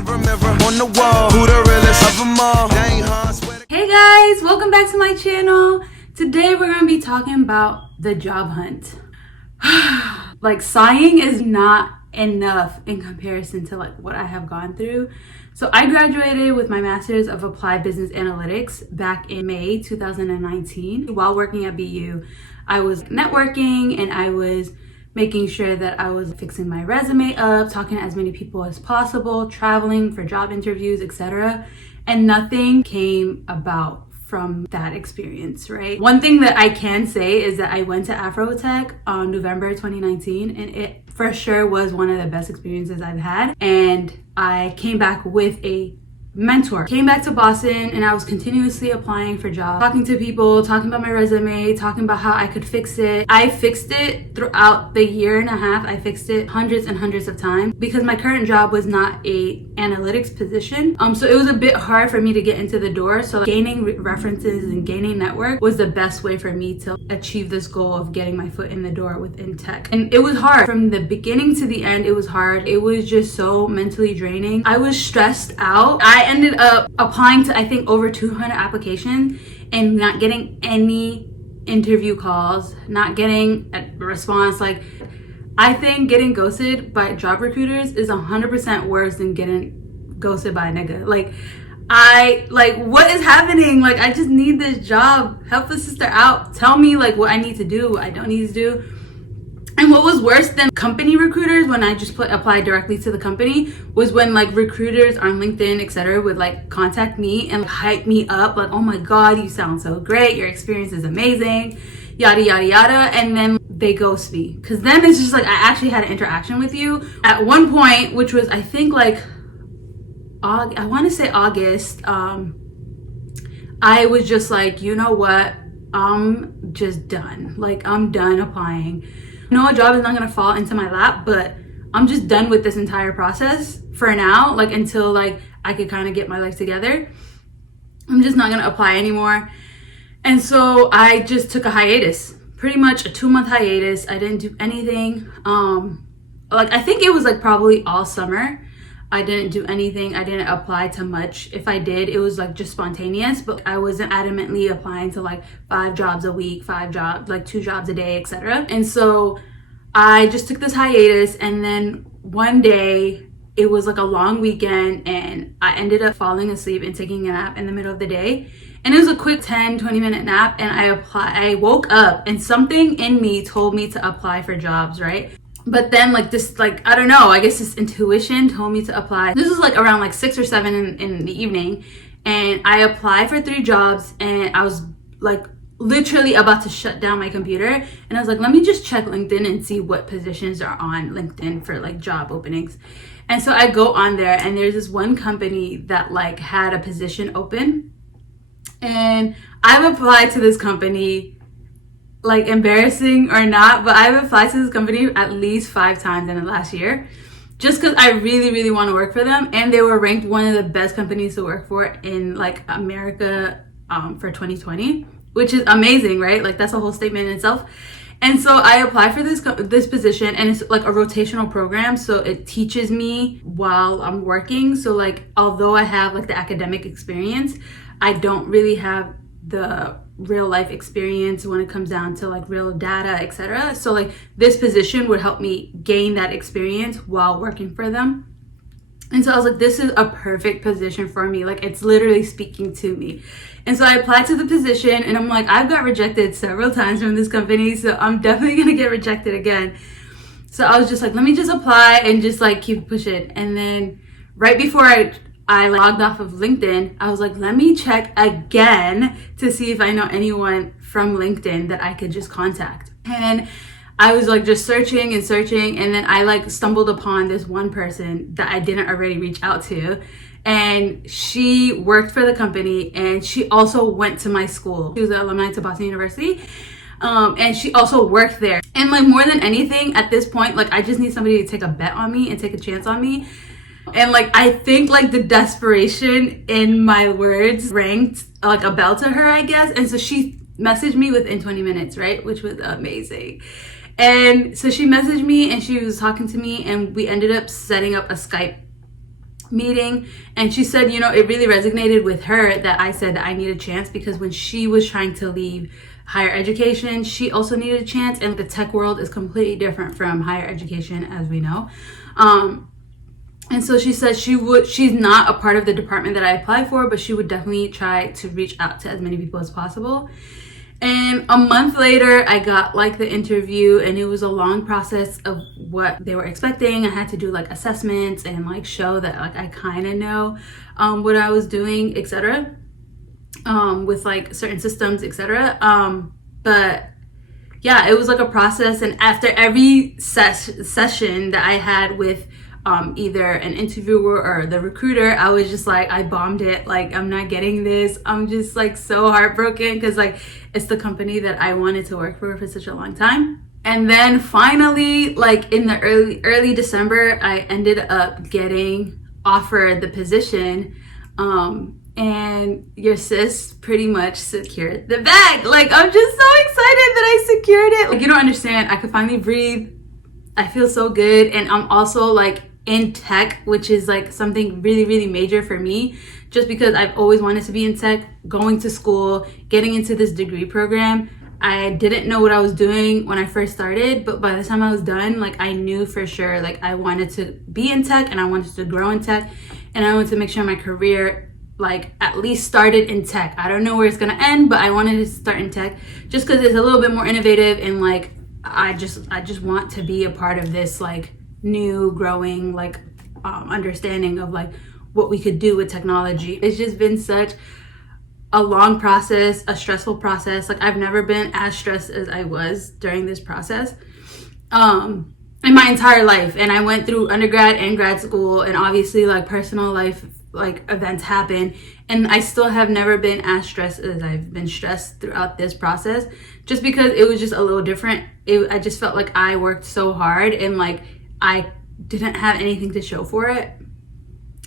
Mirror, mirror on the wall, who the realest of them all? Dang, huh? Hey guys, welcome back to my channel. Today we're going to be talking about the job hunt. Like, sighing is not enough in comparison to like what I have gone through. So I graduated with my master's of applied business analytics back in May 2019. While working at BU, I was networking and I was making sure that I was fixing my resume up, talking to as many people as possible, traveling for job interviews, etc. And nothing came about from that experience, right? One thing that I can say is that I went to Afrotech on November 2019, and it for sure was one of the best experiences I've had. And I came back with a mentor. Came back to Boston and I was continuously applying for jobs, talking to people, talking about my resume, talking about how I could fix it. I fixed it throughout the year and a half. I fixed it hundreds and hundreds of times because my current job was not a analytics position. So it was a bit hard for me to get into the door. So gaining references and gaining network was the best way for me to achieve this goal of getting my foot in the door within tech. And it was hard from the beginning to the end. It was hard. It was just so mentally draining. I was stressed out. I ended up applying to I think over 200 applications and not getting any interview calls, not getting a response. Like, I think getting ghosted by job recruiters is 100% worse than getting ghosted by a nigga. Like, what is happening? Like, I just need this job. Help a sister out. Tell me like what I need to do, what I don't need to do. And what was worse than company recruiters, when I just applied directly to the company, was when like recruiters on LinkedIn, etc., would like contact me and hype me up, like, oh my god, you sound so great, your experience is amazing, yada yada yada, and then they ghost me. Because then it's just like, I actually had an interaction with you at one point, which was I think like I want to say August. I was just like, you know what, I'm just done. Like, I'm done applying. No, a job is not gonna fall into my lap, but I'm just done with this entire process for now, like until like I could kind of get my life together. I'm just not gonna apply anymore. And so I just took a hiatus, pretty much a 2-month hiatus. I didn't do anything. Like, I think it was like probably all summer. I didn't do anything. I didn't apply to much. If I did, it was like just spontaneous, but I wasn't adamantly applying to like 5 jobs a week, 5 jobs, like 2 jobs a day, etc. And so I just took this hiatus, and then one day it was like a long weekend and I ended up falling asleep and taking a nap in the middle of the day. And it was a quick 10-20 minute nap, and I woke up and something in me told me to apply for jobs, right? But then like this, like, I don't know, I guess this intuition told me to apply. This was like around like 6 or 7 in the evening, and I applied for 3 jobs, and I was like literally about to shut down my computer, and I was like, let me just check LinkedIn and see what positions are on LinkedIn for like job openings. And so I go on there, and there's this one company that like had a position open, and I've applied to this company, like, embarrassing or not, but I've applied to this company at least 5 times in the last year, just because I really, really want to work for them. And they were ranked one of the best companies to work for in like America for 2020, which is amazing, right? Like, that's a whole statement in itself. And so I applied for this position, and it's like a rotational program, so it teaches me while I'm working. So like, although I have like the academic experience, I don't really have the real life experience when it comes down to like real data, etc. So like, this position would help me gain that experience while working for them. And so I was like, this is a perfect position for me. Like, it's literally speaking to me. And so I applied to the position, and I'm like, I've got rejected several times from this company, so I'm definitely gonna get rejected again. So I was just like, let me just apply and just like keep pushing. And then right before I logged off of LinkedIn, I was like, let me check again to see if I know anyone from LinkedIn that I could just contact. And I was like just searching and searching, and then I like stumbled upon this one person that I didn't already reach out to, and she worked for the company, and she also went to my school. She was an alumni to Boston University, and she also worked there. And like, more than anything at this point, like, I just need somebody to take a bet on me and take a chance on me. And like, I think like the desperation in my words ranked like a bell to her, I guess. And so she messaged me within 20 minutes, right? Which was amazing. And so she messaged me and she was talking to me, and we ended up setting up a Skype meeting, and she said, you know, it really resonated with her that I said that I need a chance, because when she was trying to leave higher education, she also needed a chance, and the tech world is completely different from higher education, as we know. And so she said she's not a part of the department that I applied for, but she would definitely try to reach out to as many people as possible. And a month later, I got like the interview, and it was a long process of what they were expecting. I had to do like assessments and like show that like I kind of know what I was doing, etc. With like certain systems, etc. But yeah, it was like a process. And after every session that I had with either an interviewer or the recruiter, I was just like, I bombed it. Like, I'm not getting this. I'm just like so heartbroken, because like it's the company that I wanted to work for such a long time. And then finally, like in the early December, I ended up getting offered the position, and your sis pretty much secured the bag. Like, I'm just so excited that I secured it. Like, you don't understand. I could finally breathe. I feel so good. And I'm also like in tech, which is like something really, really major for me, just because I've always wanted to be in tech. Going to school, getting into this degree program, I didn't know what I was doing when I first started, but by the time I was done, like I knew for sure, like I wanted to be in tech and I wanted to grow in tech, and I wanted to make sure my career like at least started in tech. I don't know where it's gonna end, but I wanted to start in tech just because it's a little bit more innovative, and like I just want to be a part of this like new growing like understanding of like what we could do with technology. It's just been such a long process, a stressful process. Like I've never been as stressed as I was during this process in my entire life. And I went through undergrad and grad school, and obviously like personal life like events happen, and I still have never been as stressed as I've been stressed throughout this process, just because it was just a little different. I just felt like I worked so hard, and like I didn't have anything to show for it,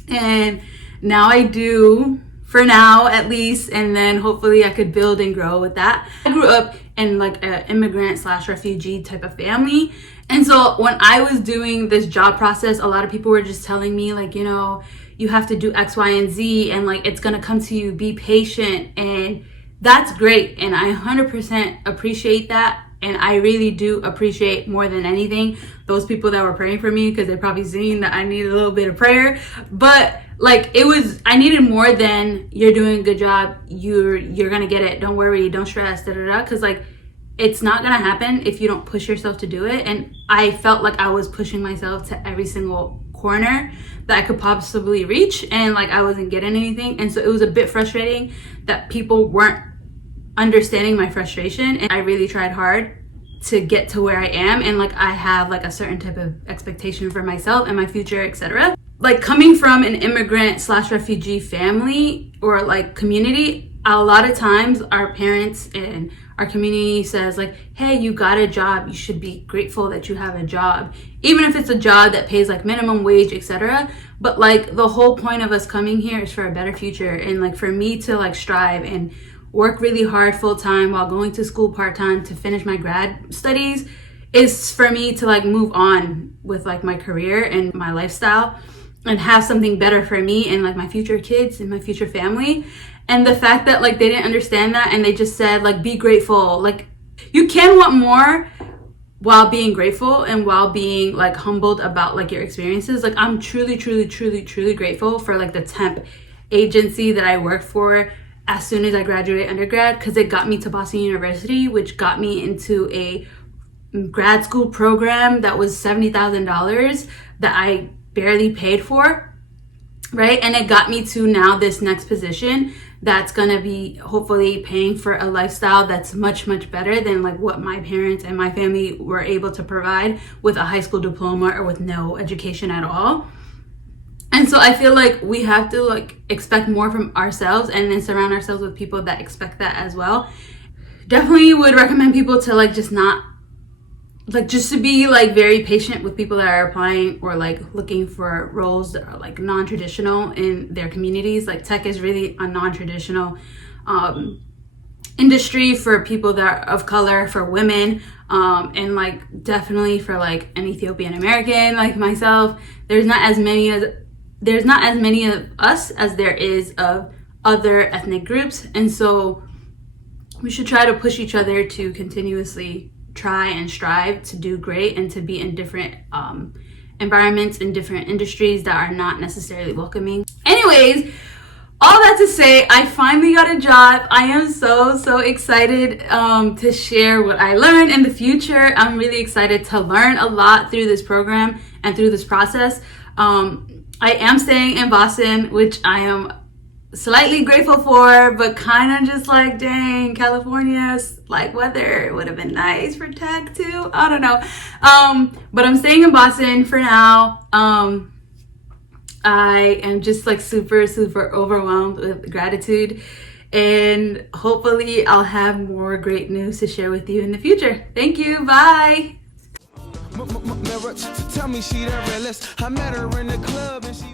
and now I do, for now at least, and then hopefully I could build and grow with that. I grew up in like an immigrant / refugee type of family, and so when I was doing this job process, a lot of people were just telling me like, you know, you have to do X, Y, and Z, and like it's gonna come to you, be patient. And that's great, and I 100% appreciate that. And I really do appreciate more than anything those people that were praying for me, because they're probably seeing that I need a little bit of prayer. But like I needed more than you're doing a good job, you're gonna get it, don't worry, don't stress, because like it's not gonna happen if you don't push yourself to do it. And I felt like I was pushing myself to every single corner that I could possibly reach, and like I wasn't getting anything. And so it was a bit frustrating that people weren't understanding my frustration, and I really tried hard to get to where I am, and like I have like a certain type of expectation for myself and my future, etc. Like coming from an immigrant / refugee family or like community, a lot of times our parents and our community says like, hey, you got a job, you should be grateful that you have a job, even if it's a job that pays like minimum wage, etc. But like the whole point of us coming here is for a better future, and like for me to like strive and work really hard full time while going to school part time to finish my grad studies is for me to like move on with like my career and my lifestyle, and have something better for me and like my future kids and my future family. And the fact that like they didn't understand that, and they just said like, be grateful. Like you can want more while being grateful and while being like humbled about like your experiences. Like I'm truly grateful for like the temp agency that I worked for as soon as I graduated undergrad, because it got me to Boston University, which got me into a grad school program that was $70,000 that I barely paid for, right? And it got me to now this next position that's gonna be hopefully paying for a lifestyle that's much better than like what my parents and my family were able to provide with a high school diploma or with no education at all. And so I feel like we have to like expect more from ourselves, and then surround ourselves with people that expect that as well. Definitely would recommend people to like just to be like very patient with people that are applying or like looking for roles that are like non-traditional in their communities. Like tech is really a non-traditional industry for people that are of color, for women, and like definitely for like an Ethiopian American like myself. There's not as many there's not as many of us as there is of other ethnic groups, and so we should try to push each other to continuously try and strive to do great and to be in different environments in different industries that are not necessarily welcoming. Anyways, all that to say, I finally got a job. I am so excited to share what I learned in the future. I'm really excited to learn a lot through this program and through this process. I am staying in Boston, which I am slightly grateful for, but kind of just like, dang, California's like weather would have been nice for tech too. I don't know. But I'm staying in Boston for now. I am just like super overwhelmed with gratitude, and hopefully I'll have more great news to share with you in the future. Thank you. Bye. Mirror, tell me she the realest. I met her in the club and she